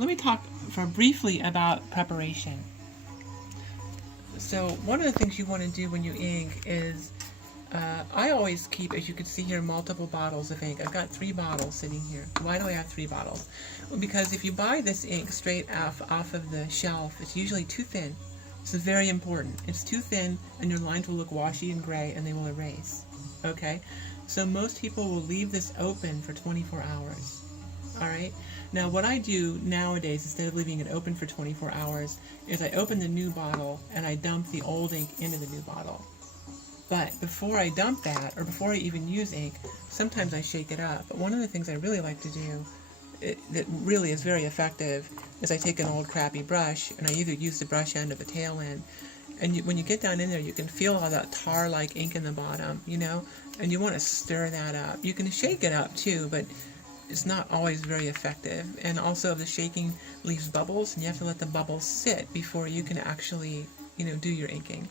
let me talk briefly about preparation. So one of the things you want to do when you ink is, I always keep, as you can see here, multiple bottles of ink. I've got 3 bottles sitting here. Why do I have 3 bottles? Well, because if you buy this ink straight off of the shelf, it's usually too thin. This is very important. It's too thin, and your lines will look washy and gray, and they will erase. Okay? So most people will leave this open for 24 hours. Alright? Now what I do nowadays, instead of leaving it open for 24 hours, is I open the new bottle and I dump the old ink into the new bottle. But before I dump that, or before I even use ink, sometimes I shake it up. But one of the things I really like to do, that really is very effective, is I take an old crappy brush, and I either use the brush end or the tail end. And when you get down in there, you can feel all that tar-like ink in the bottom, you know? And you want to stir that up. You can shake it up too, but it's not always very effective. And also the shaking leaves bubbles, and you have to let the bubbles sit before you can actually, you know, do your inking.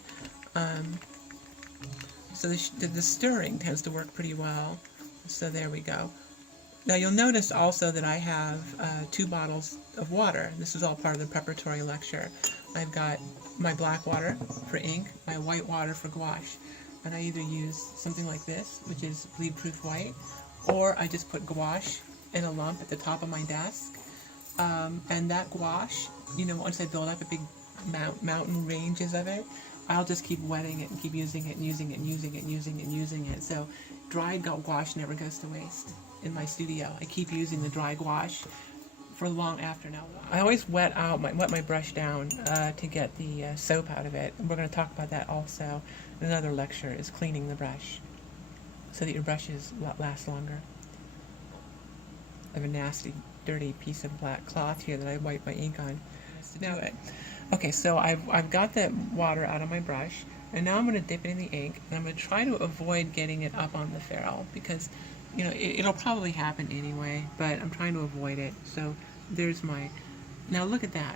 So the stirring tends to work pretty well. So there we go. Now you'll notice also that I have 2 bottles of water. This is all part of the preparatory lecture. I've got my black water for ink, my white water for gouache. And I either use something like this, which is bleed-proof white, or I just put gouache in a lump at the top of my desk. And that gouache, you know, once I build up a big mountain ranges of it, I'll just keep wetting it and keep using it and using it and using it and using it and using it. So dried gouache never goes to waste in my studio. I keep using the dry gouache for long after now. I always wet my brush down to get the soap out of it. And we're going to talk about that also in another lecture, is cleaning the brush so that your brushes last longer. I have a nasty, dirty piece of black cloth here that I wipe my ink on. Now, okay, so I've got the water out of my brush, and now I'm going to dip it in the ink, and I'm going to try to avoid getting it up on the ferrule, because, you know, it'll probably happen anyway, but I'm trying to avoid it. So there's my, now look at that.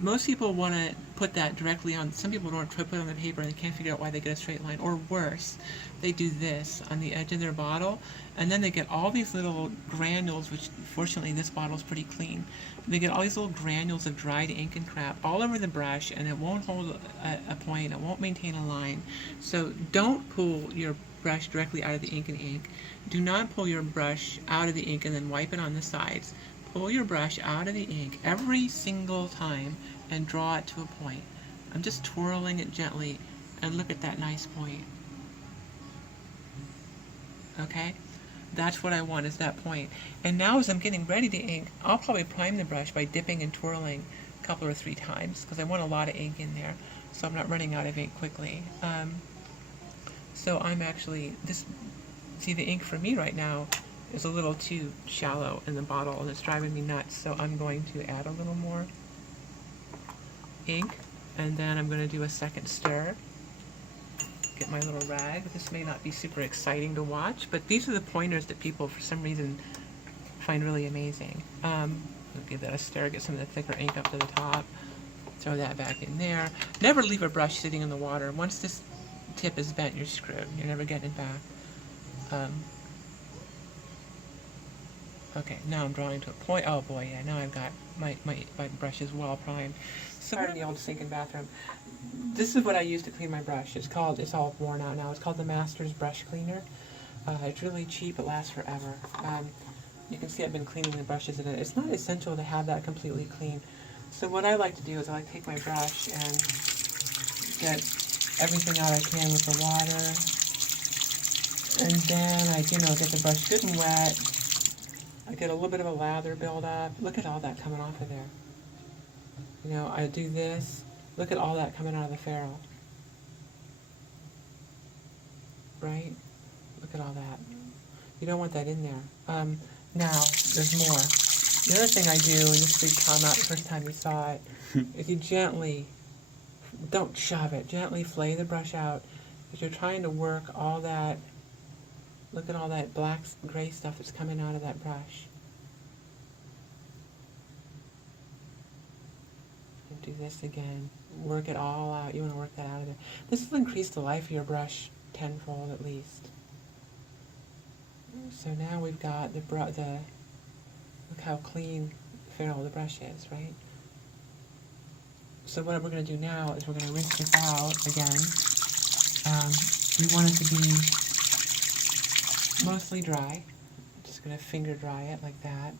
Most people want to put that directly on, some people don't try to put it on the paper and they can't figure out why they get a straight line, or worse, they do this on the edge of their bottle, and then they get all these little granules, which fortunately this bottle's pretty clean. They get all these little granules of dried ink and crap all over the brush, and it won't hold a point, it won't maintain a line. So don't pull your brush directly out of the ink and ink. Do not pull your brush out of the ink and then wipe it on the sides. Pull your brush out of the ink every single time and draw it to a point. I'm just twirling it gently, and look at that nice point. Okay? That's what I want, is that point. And now as I'm getting ready to ink, I'll probably prime the brush by dipping and twirling a couple or 3 times, because I want a lot of ink in there, so I'm not running out of ink quickly. So I'm actually, see, the ink for me right now is a little too shallow in the bottle, and it's driving me nuts, so I'm going to add a little more ink, and then I'm going to do a second stir. Get my little rag. This may not be super exciting to watch, but these are the pointers that people for some reason find really amazing. I'll give that a stir, get some of the thicker ink up to the top, throw that back in there. Never leave a brush sitting in the water. Once this tip is bent, you're screwed. You're never getting it back. Okay, now I'm drawing to a point. Oh boy, yeah, now I've got my brush is well primed. So in the old sink and bathroom. This is what I use to clean my brush. It's all worn out now. It's called the Master's Brush Cleaner. It's really cheap. It lasts forever. You can see I've been cleaning the brushes in it. It's not essential to have that completely clean. So what I like to do is I like to take my brush and get everything out I can with the water. And then I, get the brush good and wet. I get a little bit of a lather buildup. Look at all that coming off of there. I do this. Look at all that coming out of the ferrule. Right? Look at all that. You don't want that in there. Now, there's more. The other thing I do, and this would come out the first time you saw it, is you gently, don't shove it, gently flay the brush out, because you're trying to work all that, look at all that black, gray stuff that's coming out of that brush. And do this again. Work it all out. You want to work that out of there. This will increase the life of your brush tenfold at least. So now we've got look how clean ferrule of the brush is, right? So what we're going to do now is we're going to rinse this out again. We want it to be mostly dry. I'm just going to finger dry it like that.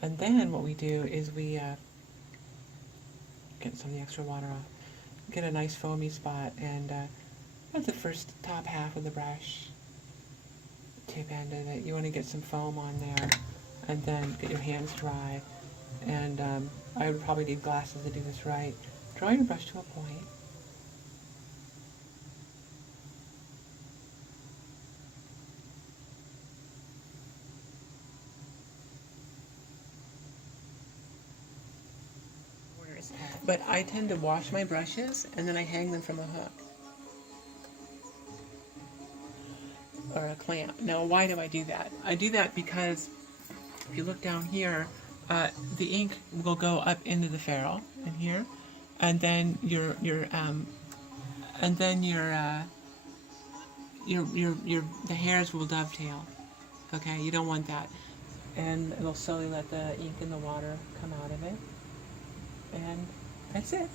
And then what we do is we get some of the extra water off. Get a nice foamy spot, and at the first top half of the brush, tip end of it, you want to get some foam on there, and then get your hands dry. And I would probably need glasses to do this right. Draw your brush to a point. But I tend to wash my brushes and then I hang them from a hook or a clamp. Now, why do I do that? I do that because if you look down here, the ink will go up into the ferrule in here, and then the hairs will dovetail. Okay, you don't want that, and it'll slowly let the ink and the water come out of it. And that's it.